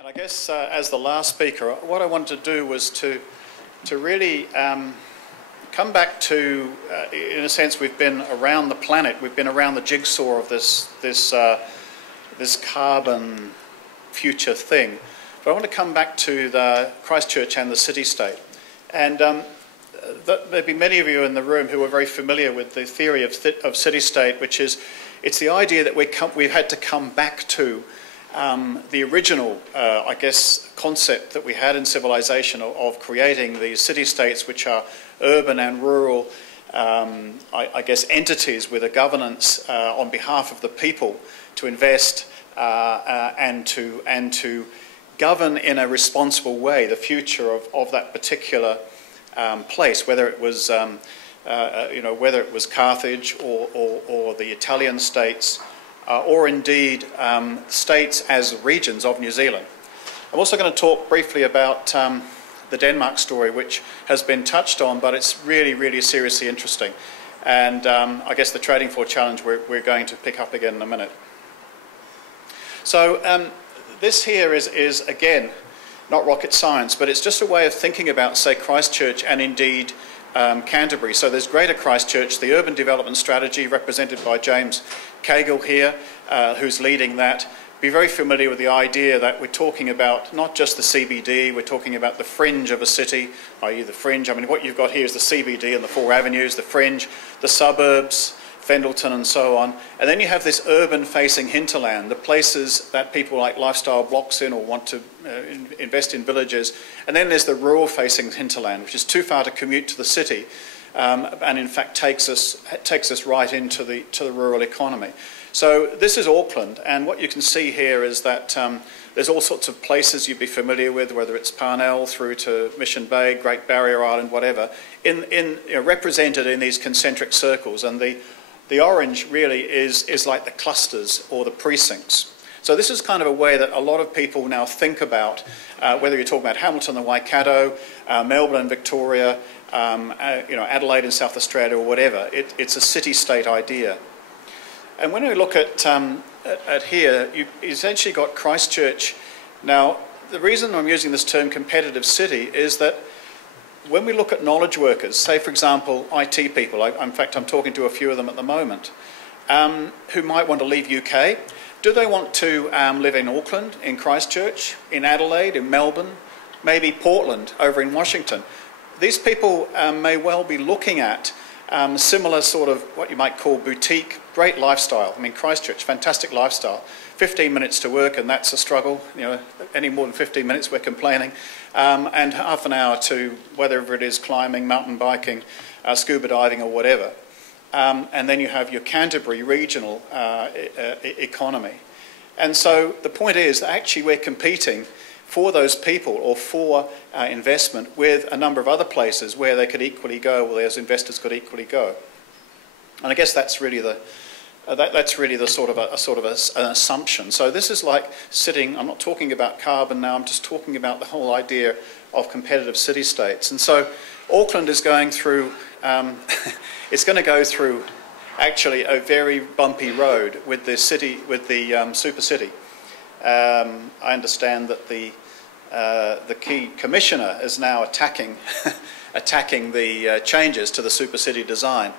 And I guess as the last speaker, what I wanted to do was to really come back to, in a sense, we've been around the planet, we've been around the jigsaw of this carbon future thing. But I want to come back to the Christchurch and the city-state. And there'd be many of you in the room who are very familiar with the theory of city-state, which is, it's the idea that we've had to come back to the original, I guess, concept that we had in civilization of creating these city-states, which are urban and rural, I guess, entities with a governance on behalf of the people to invest and to govern in a responsible way the future of that particular place, whether it was whether it was Carthage or the Italian states. Or indeed states as regions of New Zealand. I'm also going to talk briefly about the Denmark story, which has been touched on, but it's really, really seriously interesting. And I guess the Trading Floor Challenge we're going to pick up again in a minute. So this here is, again, not rocket science, but it's just a way of thinking about, say, Christchurch and indeed Canterbury. So there's Greater Christchurch, the urban development strategy represented by James Cagle here, who's leading that. Be very familiar with the idea that we're talking about not just the CBD, we're talking about the fringe of a city, i.e. the fringe. I mean, what you've got here is the CBD and the four avenues, the fringe, the suburbs, Fendleton and so on. And then you have this urban-facing hinterland, the places that people like lifestyle blocks in or want to invest in villages. And then there's the rural-facing hinterland, which is too far to commute to the city, and in fact takes us right into the rural economy. So this is Auckland, and what you can see here is that there's all sorts of places you'd be familiar with, whether it's Parnell through to Mission Bay, Great Barrier Island, whatever, represented in these concentric circles. And the orange really is like the clusters or the precincts. So this is kind of a way that a lot of people now think about, whether you're talking about Hamilton and Waikato, Melbourne and Victoria, Adelaide in South Australia or whatever. It's a city-state idea. And when we look at here, you've essentially got Christchurch. Now, the reason I'm using this term competitive city is that when we look at knowledge workers, say for example IT people, in fact I'm talking to a few of them at the moment, who might want to leave UK. Do they want to live in Auckland, in Christchurch, in Adelaide, in Melbourne, maybe Portland over in Washington? These people may well be looking at similar sort of what you might call boutique, great lifestyle. I mean, Christchurch, fantastic lifestyle. 15 minutes to work and that's a struggle. You know, any more than 15 minutes we're complaining. And half an hour to whether it is climbing, mountain biking, scuba diving or whatever. And then you have your Canterbury regional economy. And so the point is that actually we're competing for those people or for investment with a number of other places where they could equally go, or those investors could equally go. And I guess that's really the sort of an assumption. So this is like sitting. I'm not talking about carbon now. I'm just talking about the whole idea of competitive city-states. And so Auckland is going through. It's going to go through actually a very bumpy road with the city, with the super city. I understand that the key commissioner is now attacking the changes to the super city design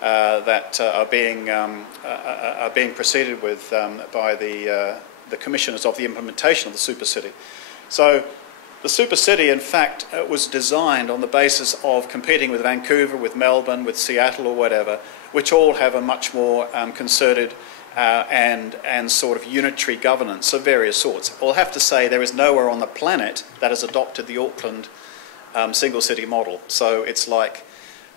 that are being proceeded with by the commissioners of the implementation of the super city. So the super city, in fact, was designed on the basis of competing with Vancouver, with Melbourne, with Seattle or whatever, which all have a much more concerted and sort of unitary governance of various sorts. I'll have to say there is nowhere on the planet that has adopted the Auckland single city model. So it's like,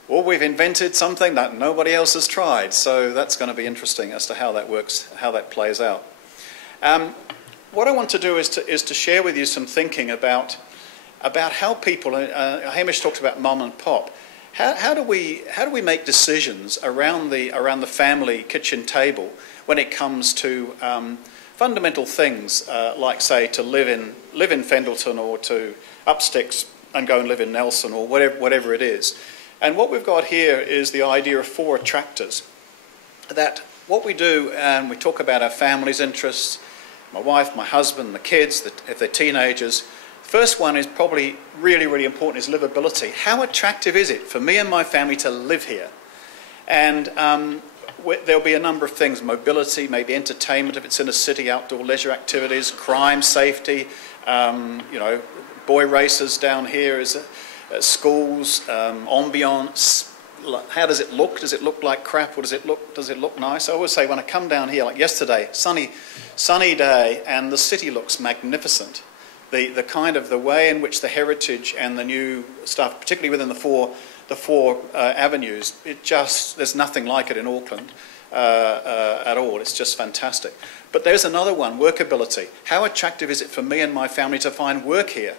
well, we've invented something that nobody else has tried. So that's going to be interesting as to how that works, how that plays out. What I want to do is to share with you some thinking about how people. Hamish talked about mum and pop. How do we make decisions around the family kitchen table when it comes to fundamental things like, say, to live in Fendleton or to up sticks and go and live in Nelson or whatever it is. And what we've got here is the idea of four attractors. That what we do, and we talk about our family's interests, my wife, my husband, the kids, if they're teenagers. First one is probably really, really important, is livability. How attractive is it for me and my family to live here? And there'll be a number of things: mobility, maybe entertainment if it's in a city, outdoor leisure activities, crime, safety, you know, boy races down here, schools, ambience. How does it look? Does it look like crap, or does it look nice? I always say when I come down here, like yesterday, sunny day, and the city looks magnificent. The kind of the way in which the heritage and the new stuff, particularly within the four avenues, there's nothing like it in Auckland at all. It's just fantastic. But there's another one: workability. How attractive is it for me and my family to find work here?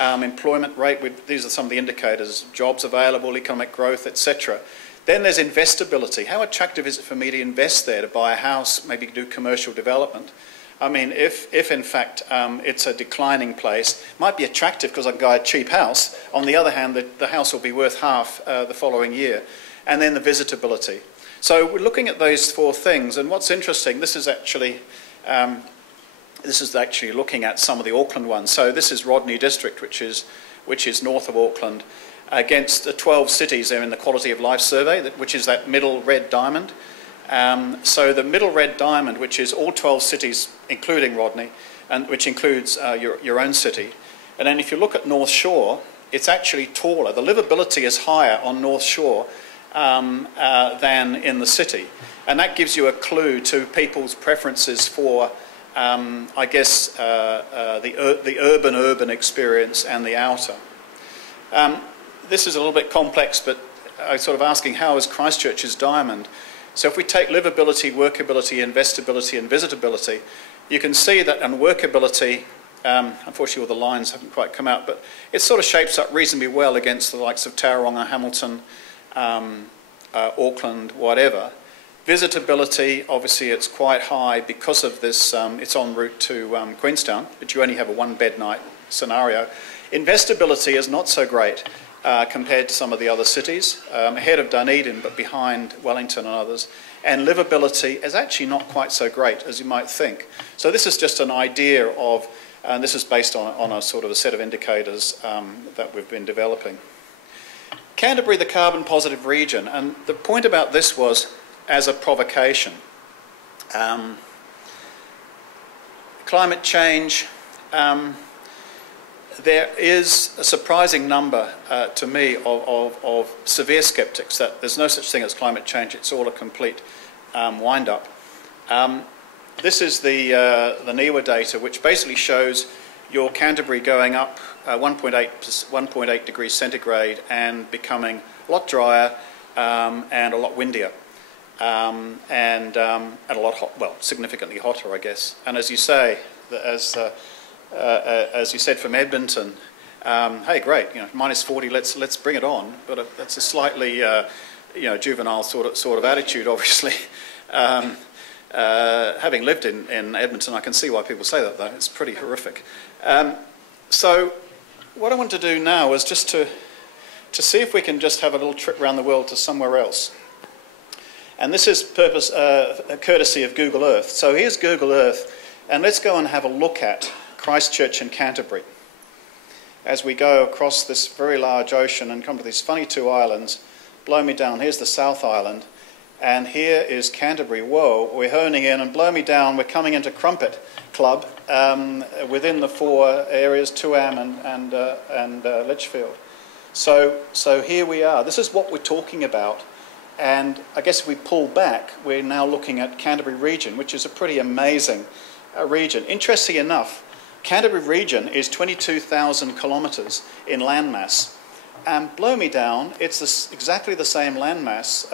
Employment rate, these are some of the indicators: jobs available, economic growth, etc. Then there's investability. How attractive is it for me to invest there, to buy a house, maybe do commercial development? I mean, if in fact it's a declining place, it might be attractive because I can buy a cheap house. On the other hand, the house will be worth half the following year. And then the visitability. So we're looking at those four things, and what's interesting, this is actually looking at some of the Auckland ones. So this is Rodney District, which is north of Auckland, against the 12 cities there in the Quality of Life Survey, which is that middle red diamond. So the middle red diamond, which is all 12 cities, including Rodney, and which includes your own city. And then if you look at North Shore, it's actually taller. The livability is higher on North Shore than in the city. And that gives you a clue to people's preferences for I guess the urban experience and the outer. This is a little bit complex, but I'm sort of asking, how is Christchurch's diamond? So if we take livability, workability, investability and visitability, you can see that on workability, unfortunately all the lines haven't quite come out, but it sort of shapes up reasonably well against the likes of Tauranga, Hamilton, Auckland, whatever. Visitability, obviously it's quite high because of this, it's en route to Queenstown, but you only have a one-bed night scenario. Investability is not so great compared to some of the other cities, ahead of Dunedin but behind Wellington and others. And livability is actually not quite so great as you might think. So this is just an idea of, and this is based on a sort of a set of indicators that we've been developing. Canterbury, the carbon positive region, and the point about this was as a provocation. Climate change, there is a surprising number to me of severe sceptics that there's no such thing as climate change, it's all a complete wind-up. This is the NIWA data, which basically shows your Canterbury going up 1.8 degrees centigrade and becoming a lot drier and a lot windier. And a lot significantly hotter, I guess. And as you say, as you said from Edmonton, hey, great, you know, -40, let's bring it on. But that's a slightly, juvenile sort of attitude, obviously. Having lived in Edmonton, I can see why people say that, though. It's pretty horrific. So, what I want to do now is just to see if we can just have a little trip around the world to somewhere else. And this is courtesy of Google Earth. So here's Google Earth, and let's go and have a look at Christchurch and Canterbury as we go across this very large ocean and come to these funny two islands. Blow me down. Here's the South Island, and here is Canterbury. Whoa, we're honing in, and blow me down. We're coming into Crumpet Club within the four areas, Tuam and Litchfield. So here we are. This is what we're talking about. And I guess if we pull back, we're now looking at Canterbury region, which is a pretty amazing region. Interestingly enough, Canterbury region is 22,000 kilometres in landmass. And blow me down, it's exactly the same landmass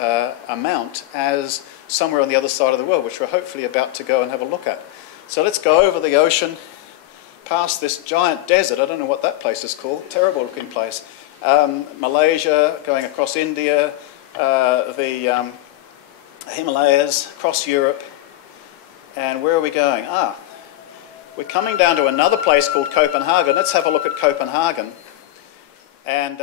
amount as somewhere on the other side of the world, which we're hopefully about to go and have a look at. So let's go over the ocean, past this giant desert. I don't know what that place is called, terrible looking place. Malaysia, going across India, the Himalayas, across Europe, and where are we going? We're coming down to another place called Copenhagen. Let's have a look at Copenhagen. And